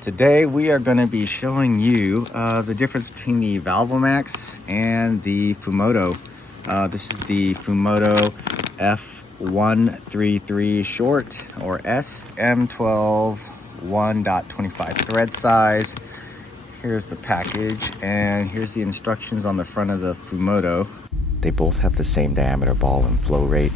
Today we are going to be showing you the difference between the Valvomax and the Fumoto. This is the Fumoto F133 short or SM12 1.25 thread size. Here's the package and here's the instructions on the front of the Fumoto. They both have the same diameter ball and flow rate.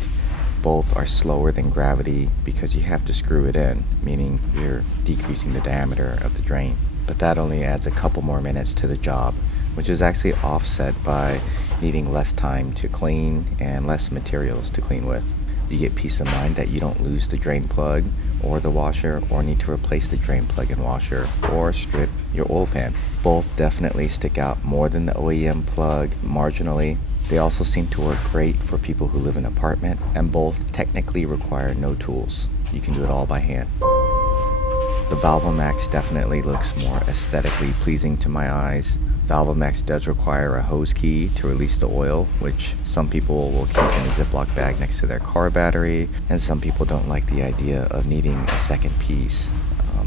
Both are slower than gravity because you have to screw it in, meaning you're decreasing the diameter of the drain. But that only adds a couple more minutes to the job, which is actually offset by needing less time to clean and less materials to clean with. You get peace of mind that you don't lose the drain plug or the washer or need to replace the drain plug and washer or strip your oil pan. Both definitely stick out more than the OEM plug marginally. They also seem to work great for people who live in an apartment, and both technically require no tools. You can do it all by hand. The Valvomax definitely looks more aesthetically pleasing to my eyes. Valvomax does require a hose key to release the oil, which some people will keep in a Ziploc bag next to their car battery, and some people don't like the idea of needing a second piece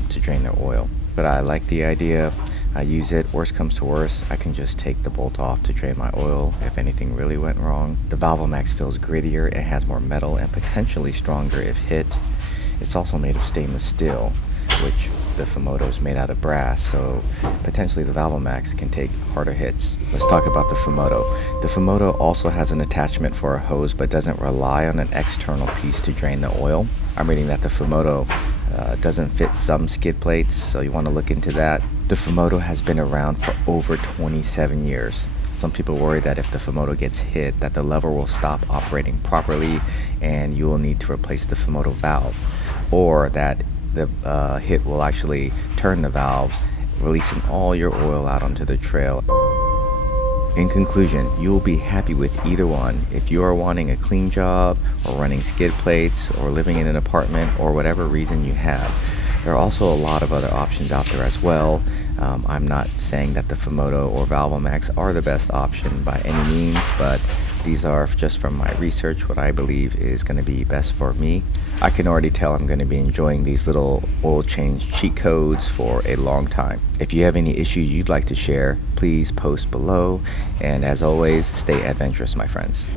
to drain their oil. But I like the idea. I use it. Worst comes to worst, I can just take the bolt off to drain my oil if anything really went wrong. The Valvomax feels grittier and has more metal and potentially stronger if hit. It's also made of stainless steel, which the Fumoto is made out of brass, so potentially the Valvomax can take harder hits. Let's talk about the Fumoto. The Fumoto also has an attachment for a hose but doesn't rely on an external piece to drain the oil. I'm reading that the Fumoto doesn't fit some skid plates, so you want to look into that. The Fumoto has been around for over 27 years. Some people worry that if the Fumoto gets hit, that the lever will stop operating properly and you will need to replace the Fumoto valve, or that the hit will actually turn the valve, releasing all your oil out onto the trail. In conclusion, you will be happy with either one. If you are wanting a clean job or running skid plates or living in an apartment or whatever reason you have, there are also a lot of other options out there as well. I'm not saying that the Fumoto or Valvomax are the best option by any means, but these are just from my research what I believe is going to be best for me. I can already tell I'm going to be enjoying these little oil change cheat codes for a long time. If you have any issues you'd like to share, please post below. And as always, stay adventurous, my friends.